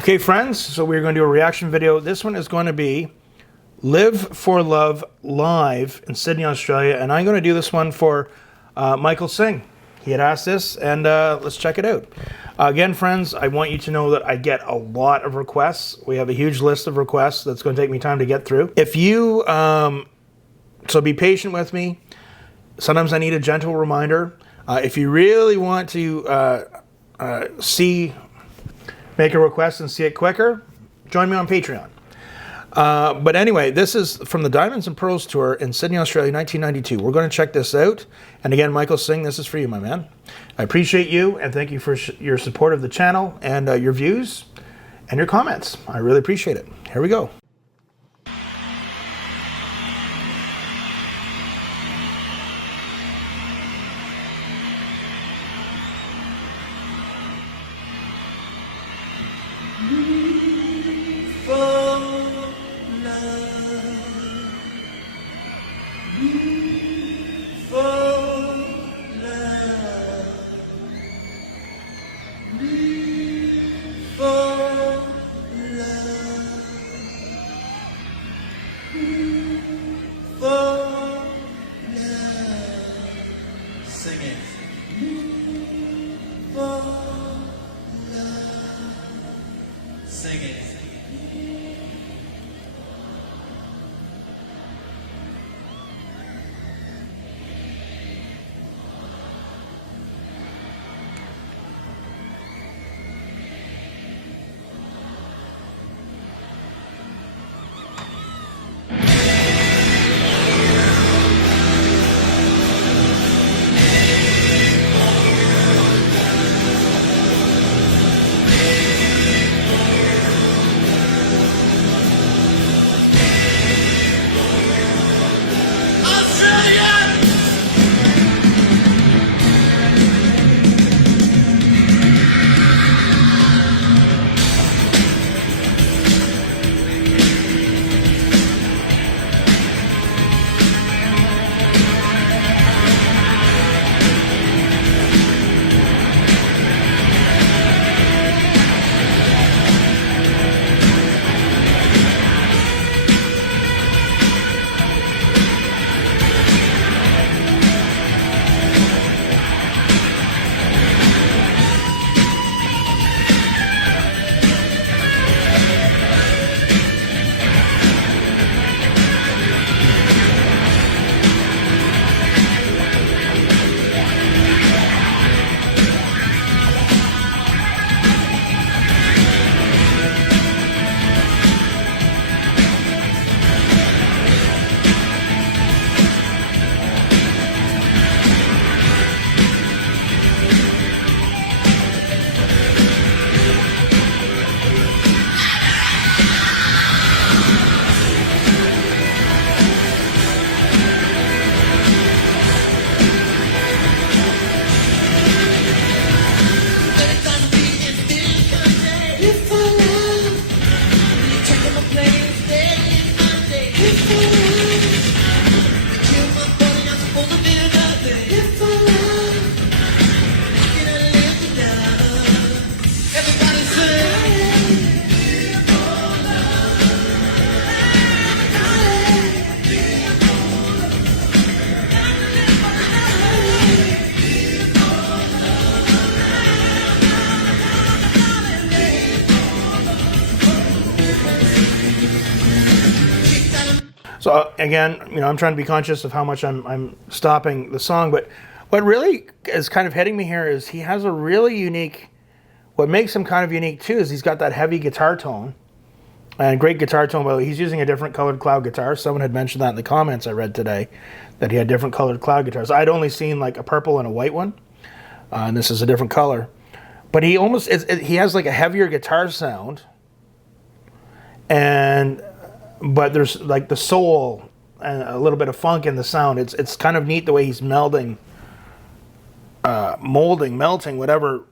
Okay, friends, so we're going to do a reaction video. This one is going to be Live4Love live in Sydney, Australia, and I'm going to do this one for Michael Singh. He had asked this, and let's check it out. Again, friends, I want you to know that I get a lot of requests. We have a huge list of requests that's going to take me time to get through. If you, so be patient with me. Sometimes I need a gentle reminder. If you really want to make a request and see it quicker, join me on Patreon. But anyway, this is from the Diamonds and Pearls Tour in Sydney, Australia, 1992. We're going to check this out. And again, Michael Singh, this is for you, my man. I appreciate you, and thank you for your support of the channel and your views and your comments. I really appreciate it. Here we go. Sing it. Sing it. So again, you know, I'm trying to be conscious of how much I'm stopping the song, but what really is kind of hitting me here is he has a really unique, what makes him kind of unique too is he's got that heavy guitar tone, and great guitar tone, by the way. He's using a different colored cloud guitar. Someone had mentioned that in the comments I read today, that he had different colored cloud guitars. I'd only seen like a purple and a white one, and this is a different color. But he almost, he has like a heavier guitar sound, but there's like the soul and a little bit of funk in the sound. It's kind of neat the way he's melding, molding, melting, whatever,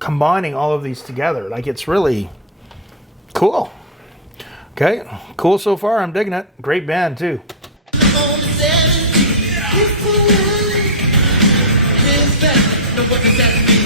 combining all of these together. Like, it's really cool. Okay, cool so far. I'm digging it. Great band too. What does that mean?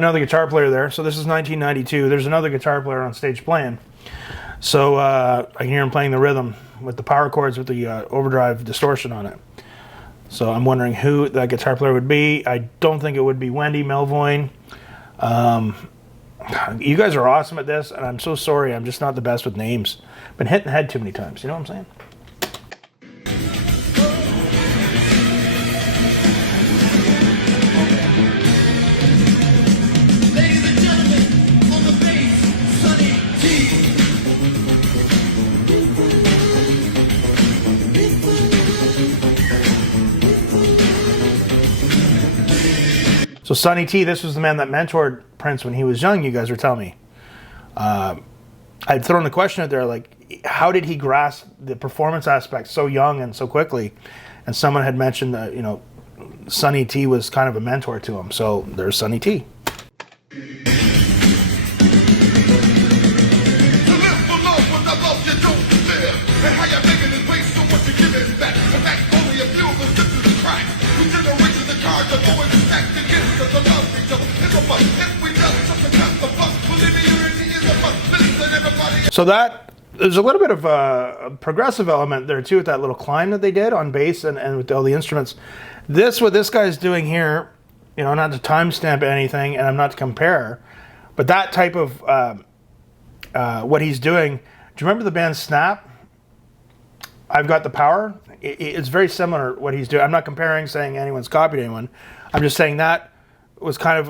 another guitar player there. So this is 1992. There's another guitar player on stage playing. So I can hear him playing the rhythm with the power chords with the overdrive distortion on it. So I'm wondering who that guitar player would be. I don't think it would be Wendy Melvoin. You guys are awesome at this, and I'm so sorry. I'm just not the best with names. Been hit in the head too many times. You know what I'm saying? Ladies and gentlemen, on the bass, Sonny T. So Sonny T, this was the man that mentored Prince when he was young, you guys were telling me. I'd thrown the question out there, like, how did he grasp the performance aspect so young and so quickly? And someone had mentioned that, you know, Sonny T was kind of a mentor to him. So there's Sonny T. To live for love with the love you don't live. And how you're making it waste so much you give it back. In fact, only a few of us listen to crack. We generations the cards are always stacked against us. The love we do is a must. If we don't, something comes the bust. Believing unity is a must. Listen, everybody. So that, there's a little bit of a progressive element there too with that little climb that they did on bass and with all the instruments. What this guy's doing here, you know, not to timestamp anything, and I'm not to compare, but that type of what he's doing. Do you remember the band Snap? I've Got the Power. It's very similar what he's doing. I'm not comparing, saying anyone's copied anyone. I'm just saying that was kind of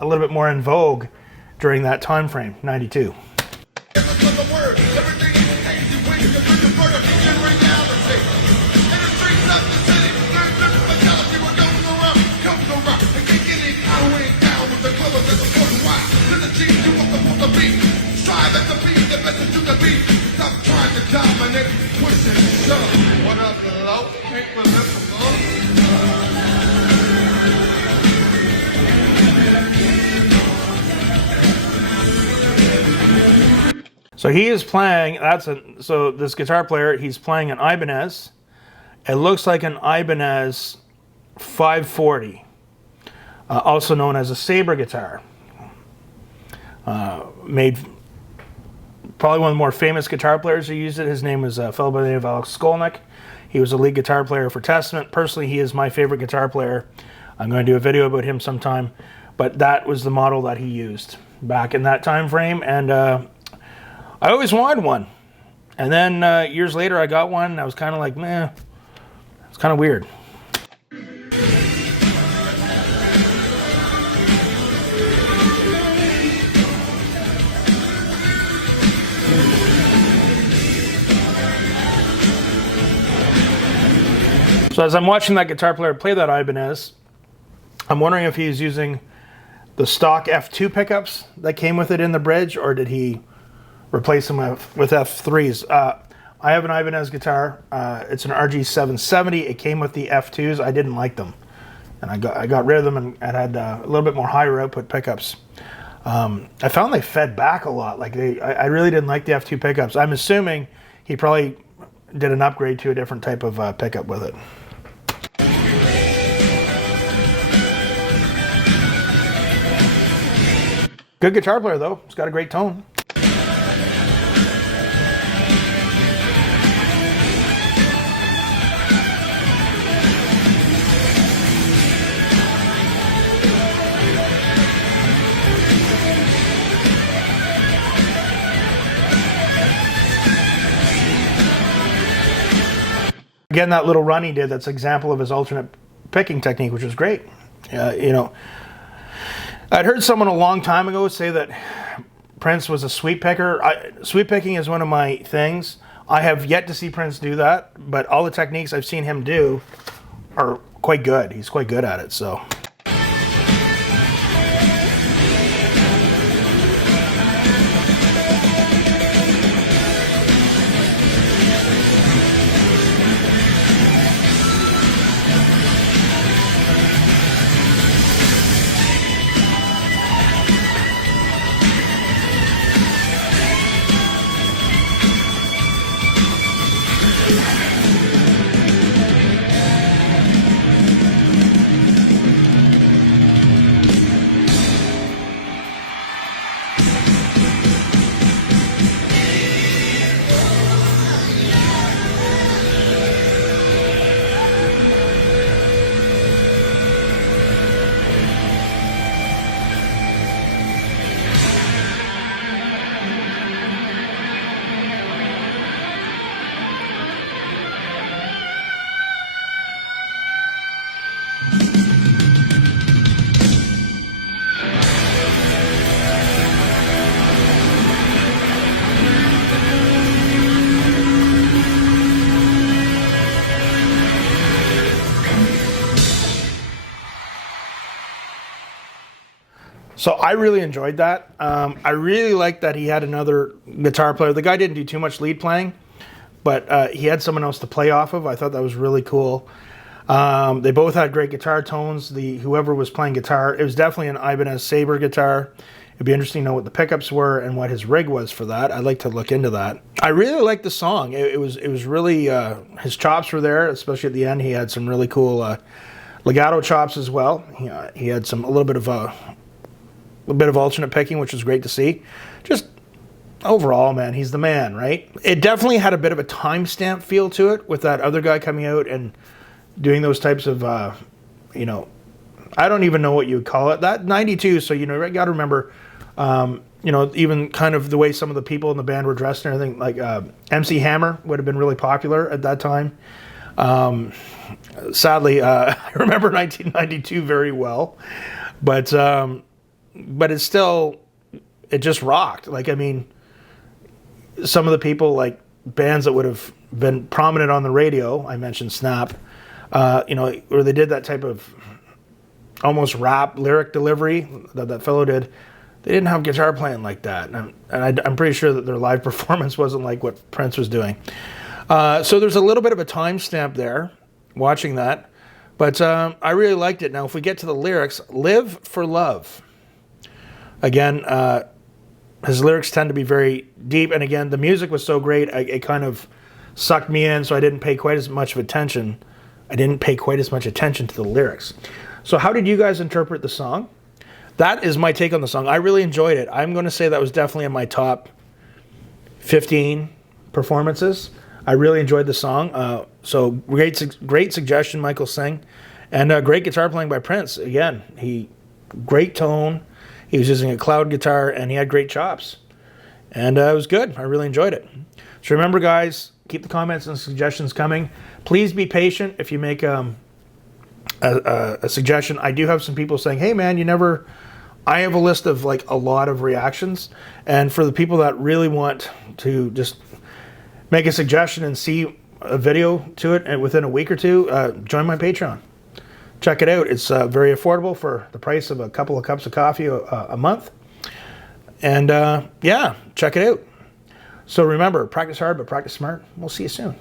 a little bit more in vogue during that time frame, 92. What up, hello? So he is playing, so this guitar player, he's playing an Ibanez. It looks like an Ibanez 540, also known as a Sabre guitar. Made probably one of the more famous guitar players who used it. His name was a fellow by the name of Alex Skolnick. He was a lead guitar player for Testament. Personally, he is my favorite guitar player. I'm going to do a video about him sometime. But that was the model that he used back in that time frame. And I always wanted one. And then years later, I got one. And I was kind of like, meh. It's kind of weird. So as I'm watching that guitar player play that Ibanez, I'm wondering if he's using the stock F2 pickups that came with it in the bridge, or did he replace them with F3s? I have an Ibanez guitar. It's an RG770. It came with the F2s. I didn't like them, and I got rid of them and had a little bit more higher output pickups. I found they fed back a lot. Like I really didn't like the F2 pickups. I'm assuming he probably did an upgrade to a different type of pickup with it. Good guitar player though. He's got a great tone. Again, that little run he did, that's an example of his alternate picking technique, which was great. You know, I'd heard someone a long time ago say that Prince was a sweep picker. Sweep picking is one of my things. I have yet to see Prince do that, but all the techniques I've seen him do are quite good. He's quite good at it, so. So I really enjoyed that. I really liked that he had another guitar player. The guy didn't do too much lead playing, but he had someone else to play off of. I thought that was really cool. They both had great guitar tones. Whoever was playing guitar, it was definitely an Ibanez Sabre guitar. It'd be interesting to know what the pickups were and what his rig was for that. I'd like to look into that. I really liked the song. It was really his chops were there, especially at the end. He had some really cool legato chops as well. He had a little bit of alternate picking, which was great to see. Just overall, man, he's the man, right? It definitely had a bit of a timestamp feel to it with that other guy coming out and doing those types of, I don't even know what you would call it. That 92, so, you got to remember, even kind of the way some of the people in the band were dressed and everything, like MC Hammer would have been really popular at that time. Sadly, I remember 1992 very well, but it's still, it just rocked. Like, I mean, some of the people, like bands that would have been prominent on the radio, I mentioned Snap, where they did that type of almost rap lyric delivery that fellow did. They didn't have guitar playing like that. And I'm pretty sure that their live performance wasn't like what Prince was doing. So there's a little bit of a timestamp there watching that. But I really liked it. Now, if we get to the lyrics, Live4Love. Again, his lyrics tend to be very deep. And again, the music was so great, it kind of sucked me in, so I didn't pay quite as much attention to the lyrics. So how did you guys interpret the song? That is my take on the song. I really enjoyed it. I'm going to say that was definitely in my top 15 performances. I really enjoyed the song. So great suggestion, Michael Singh. And great guitar playing by Prince. Again, great tone. He was using a cloud guitar, and he had great chops. And it was good. I really enjoyed it. So remember, guys, keep the comments and suggestions coming. Please be patient if you make a suggestion. I do have some people saying, hey, man, I have a list of like a lot of reactions. And for the people that really want to just make a suggestion and see a video to it and within a week or two, join my Patreon. Check it out. It's very affordable for the price of a couple of cups of coffee a month. And check it out. So remember, practice hard, but practice smart. We'll see you soon.